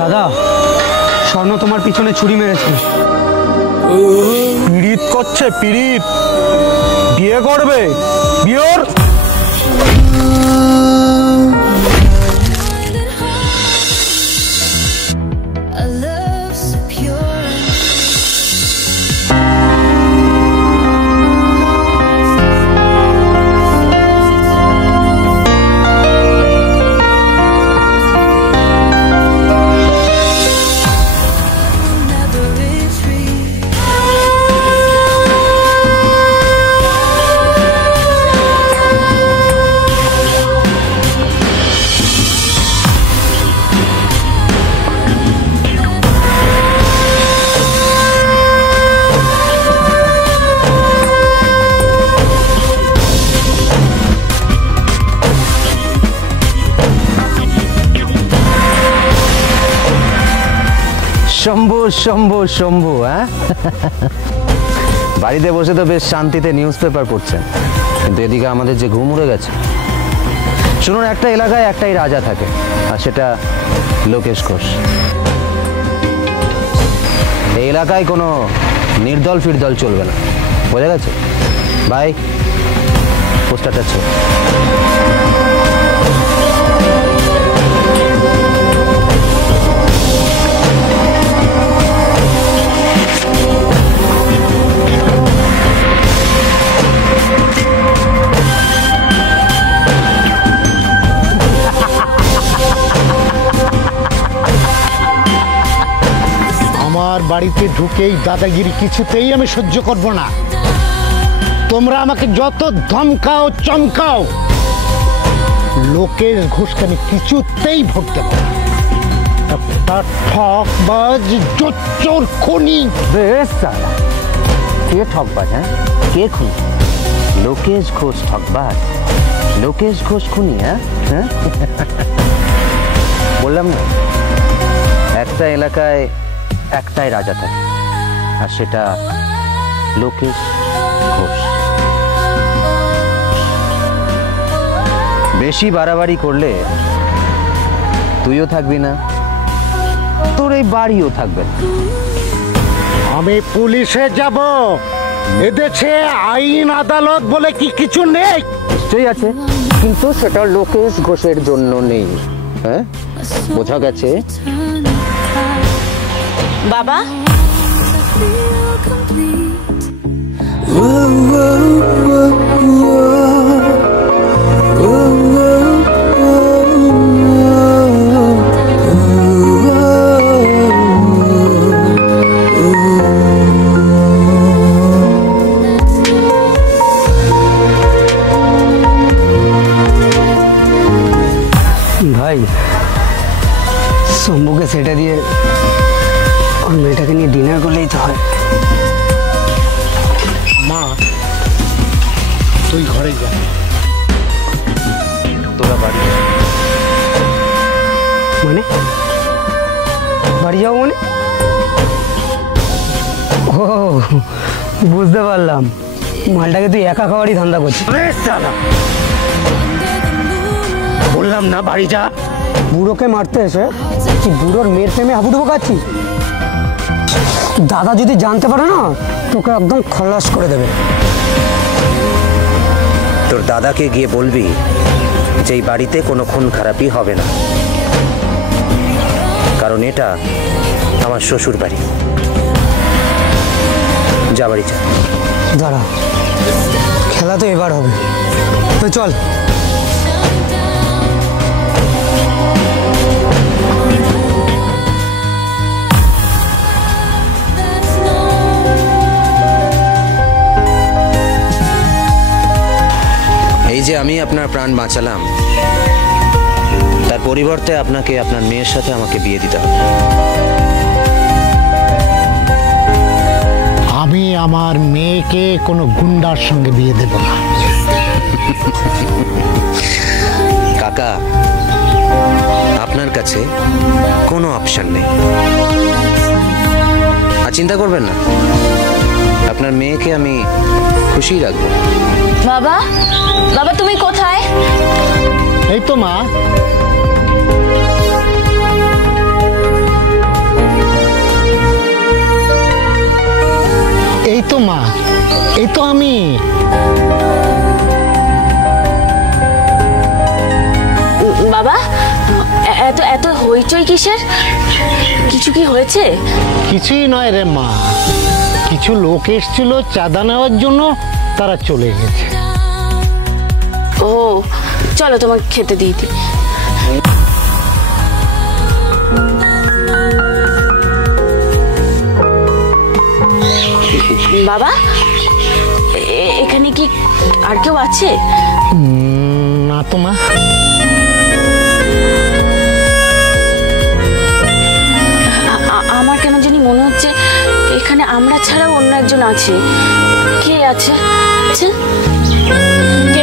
দাদা, স্বর্ণ তোমার পিছনে ছুরি মেরেছে। পীড়িত করছে, পীড়িত। বিয়ে করবে, বিয়ের। শম্ভু শম্ভু শম্ভু, হ্যাঁ? বাড়িতে বসে তো বেশ শান্তিতে নিউজ পেপার পড়ছেন, কিন্তু এদিকে আমাদের যে ঘুম উড়ে গেছে। শুনুন, একটা এলাকায় একটাই রাজা থাকে, আর সেটা লোকেশ ঘোষ। এই এলাকায় কোনো নির্দল ফিরদল চলবে না, বোঝা গেছে? ভাই, পোস্টারটা ছিল। আমার বাড়িতে ঢুকেই দাদাগিরি কিছুতেই আমি সহ্য করব না। তোমরা আমাকে যত ধমকাও চমকাও, লোকেশ ঘোষকে আমি কিছুতেই ভোট দেব না। একটা ঠকবাজ, জোচ্চোর, খুনি। বেশ সালা, কে ঠকবাজ? হ্যাঁ, কে খুনি? লোকেশ ঘোষ ঠকবাজ, লোকেশ ঘোষ খুনি? হ্যাঁ, বললাম না, একটা এলাকায় একটাই রাজা থাকে, আর সেটা লোকেশ ঘোষ। বেশি বাড়াবাড়ি করলে তুইও থাকবি না, তোর এই বাড়িও থাকবে না। আমি পুলিশে যাব। এদেশে আইন আদালত বলে কি কিছু নেই? নিশ্চয়ই আছে, কিন্তু সেটা লোকেশ ঘোষের জন্য নেই। হ্যাঁ, বোঝা গেছে? বাবা, ভাই, শম্ভুকে সেটা দিয়ে ওর মেয়েটাকে নিয়ে ডিনার করলেই তো হয়। মা, তুই ঘরে যা। তোরা বাড়ি মানে? বাড়ি যাও মানে? ও, বুঝতে পারলাম, মালটাকে তুই একা খাওয়ারই ধান্দা করছিস। বললাম না বাড়ি যা। বুড়োকে মারতে এসে কি বুড়োর মেয়ের প্রেমে হাবুডুবো খাচ্ছিস? দাদা যদি জানতে পারে না, তোকে একদম খলাস করে দেবে। তোর দাদাকে গিয়ে বলবি যে এই বাড়িতে কোনো খুন খারাপই হবে না, কারণ এটা আমার শ্বশুর বাড়ি। যা, বাড়ি যা। দাঁড়া, খেলা তো এবার হবে, তো চল। এই যে আমি আপনার প্রাণ বাঁচালাম, তার পরিবর্তে আপনাকে আপনার মেয়ের সাথে আমাকে বিয়ে দিতে হবে। আমি আমার মেয়েকে কোনো গুন্ডার সঙ্গে বিয়ে দেব না। কাকা, আপনার কাছে কোনো অপশন নেই। আর চিন্তা করবেন না, আপনার মেয়েকে আমি খুশি রাখবো। বাবা, বাবা তুমি কোথায়? এই তো মা। এই তো আমি। বাবা, এত এত হইচই কিসের? কিছু কি হয়েছে? কিছুই নয় রে মা, কিছু লোক এসেছিল চাঁদা নেওয়ার জন্য, তারা চলে গেছে। ও চলো তোমাকে খেতে দিয়ে দিই। বাবা, এখানে কি আর কেউ আছে? না তো মা। আমার কেন জানি মনে হচ্ছে এখানে আমরা ছাড়াও অন্য একজন আছে। কে আছে? কে